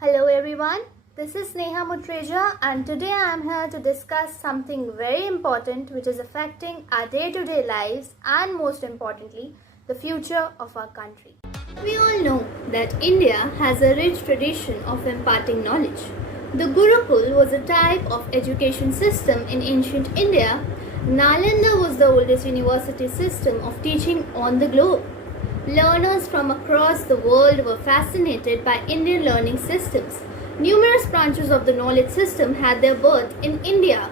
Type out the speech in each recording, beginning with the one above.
Hello everyone, this is Neha Mutreja and today I am here to discuss something very important which is affecting our day-to-day lives and most importantly, the future of our country. We all know that India has a rich tradition of imparting knowledge. The Gurukul was a type of education system in ancient India. Nalanda was the oldest university system of teaching on the globe. Learners from across the world were fascinated by Indian learning systems. Numerous branches of the knowledge system had their birth in India.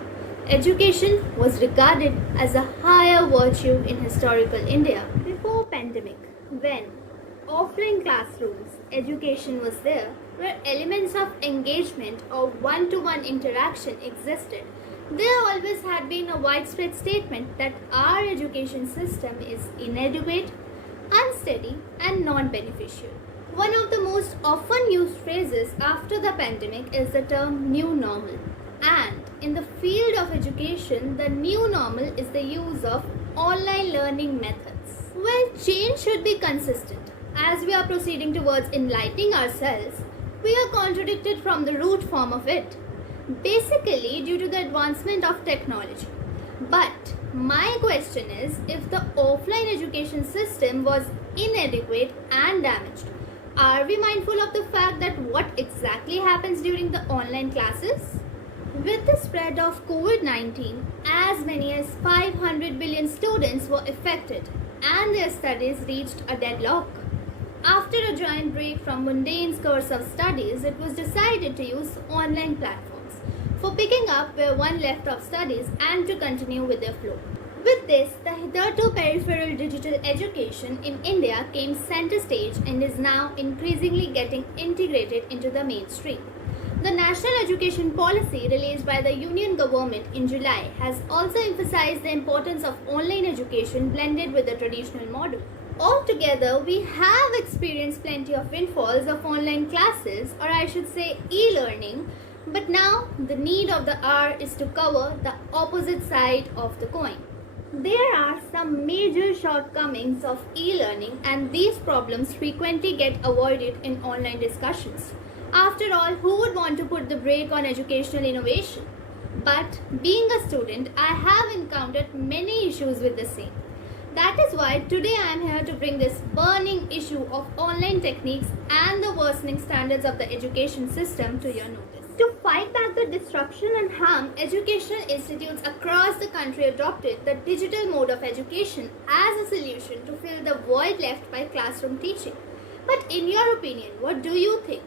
Education was regarded as a higher virtue in historical India. Before pandemic, when offline classrooms education was there, where elements of engagement or one-to-one interaction existed, there always had been a widespread statement that our education system is inadequate, unsteady and non-beneficial. One of the most often used phrases after the pandemic is the term new normal. And in the field of education, the new normal is the use of online learning methods. Well, change should be consistent. As we are proceeding towards enlightening ourselves, we are contradicted from the root form of it. Basically, due to the advancement of technology. But my question is, if the offline education system was inadequate and damaged, are we mindful of the fact that what exactly happens during the online classes? With the spread of COVID-19, as many as 500 billion students were affected and their studies reached a deadlock. After a giant break from mundane course of studies, it was decided to use online platforms for picking up where one left off studies and to continue with their flow. With this, the hitherto peripheral digital education in India came center stage and is now increasingly getting integrated into the mainstream. The National Education Policy released by the Union Government in July has also emphasized the importance of online education blended with the traditional model. Altogether, we have experienced plenty of windfalls of online classes, or I should say e-learning, but now the need of the hour is to cover the opposite side of the coin. There are some major shortcomings of e-learning and these problems frequently get avoided in online discussions. After all, who would want to put the brake on educational innovation? But being a student, I have encountered many issues with the same. That is why today I am here to bring this burning issue of online techniques and the worsening standards of the education system to your notice. To fight back the disruption and harm, educational institutes across the country adopted the digital mode of education as a solution to fill the void left by classroom teaching. But in your opinion, what do you think?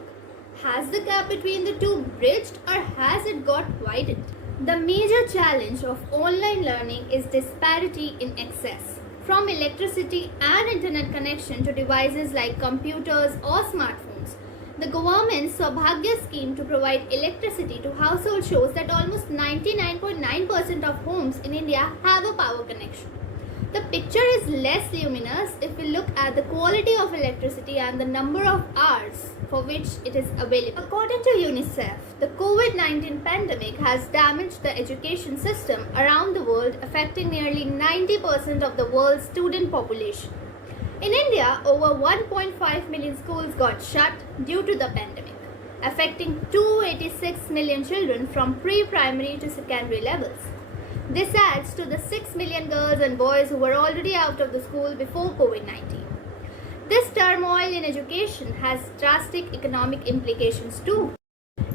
Has the gap between the two bridged or has it got widened? The major challenge of online learning is disparity in access. From electricity and internet connection to devices like computers or smartphones, the government's Saubhagya scheme to provide electricity to households shows that almost 99.9% of homes in India have a power connection. The picture is less luminous if we look at the quality of electricity and the number of hours for which it is available. According to UNICEF, the COVID-19 pandemic has damaged the education system around the world, affecting nearly 90% of the world's student population. In India, over 1.5 million schools got shut due to the pandemic, affecting 286 million children from pre-primary to secondary levels. This adds to the 6 million girls and boys who were already out of the school before COVID-19. This turmoil in education has drastic economic implications too.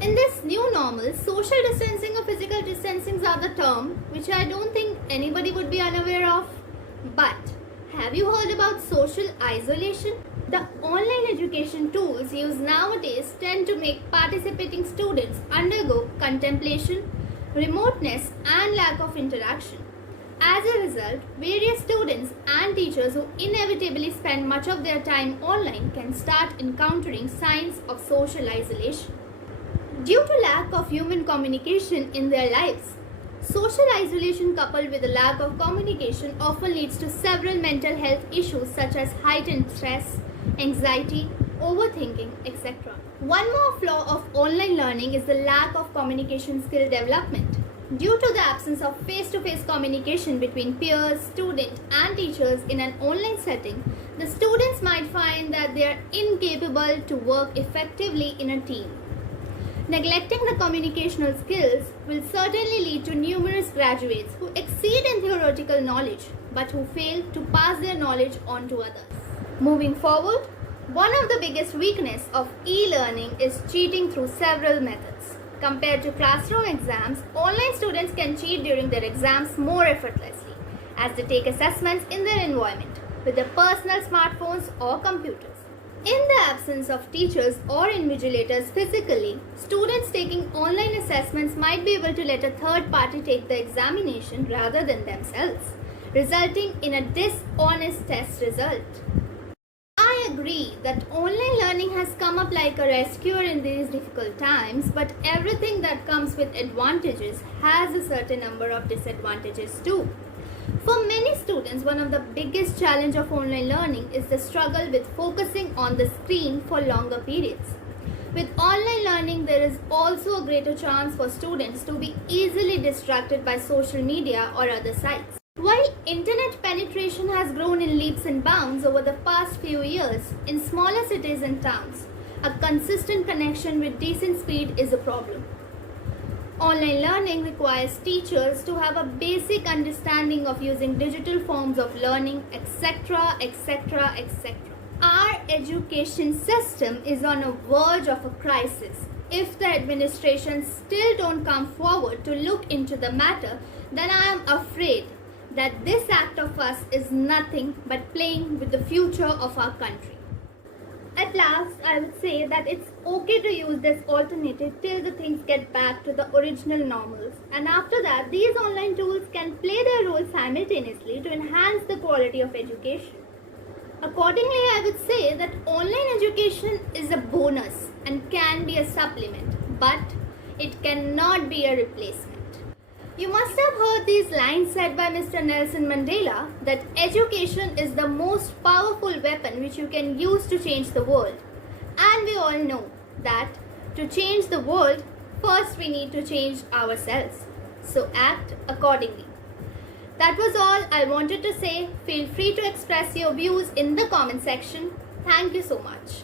In this new normal, social distancing or physical distancing are the term which I don't think anybody would be unaware of. But have you heard about social isolation? The online education tools used nowadays tend to make participating students undergo contemplation, remoteness and lack of interaction. As a result, various students and teachers who inevitably spend much of their time online can start encountering signs of social isolation. Due to lack of human communication in their lives, social isolation coupled with a lack of communication often leads to several mental health issues such as heightened stress, anxiety, overthinking, etc. One more flaw of online learning is the lack of communication skill development. Due to the absence of face-to-face communication between peers, students and teachers in an online setting, the students might find that they are incapable to work effectively in a team. Neglecting the communicational skills will certainly lead to numerous graduates who exceed in theoretical knowledge but who fail to pass their knowledge on to others. Moving forward, one of the biggest weaknesses of e-learning is cheating through several methods. Compared to classroom exams, online students can cheat during their exams more effortlessly as they take assessments in their environment with their personal smartphones or computers. In the absence of teachers or invigilators physically, students taking online assessments might be able to let a third party take the examination rather than themselves, resulting in a dishonest test result. I agree that online learning has come up like a rescuer in these difficult times, but everything that comes with advantages has a certain number of disadvantages too. For many students, one of the biggest challenge of online learning is the struggle with focusing on the screen for longer periods. With online learning, there is also a greater chance for students to be easily distracted by social media or other sites. While internet penetration has grown in leaps and bounds over the past few years, in smaller cities and towns, a consistent connection with decent speed is a problem. Online learning requires teachers to have a basic understanding of using digital forms of learning, etc., etc., etc. Our education system is on a verge of a crisis. If the administration still don't come forward to look into the matter, then I am afraid that this act of us is nothing but playing with the future of our country. At last, I would say that it's okay to use this alternative till the things get back to the original normals. And after that, these online tools can play their role simultaneously to enhance the quality of education. Accordingly, I would say that online education is a bonus and can be a supplement, but it cannot be a replacement. You must have heard these lines said by Mr. Nelson Mandela that education is the most powerful weapon which you can use to change the world. And we all know that to change the world, first we need to change ourselves. So act accordingly. That was all I wanted to say. Feel free to express your views in the comment section. Thank you so much.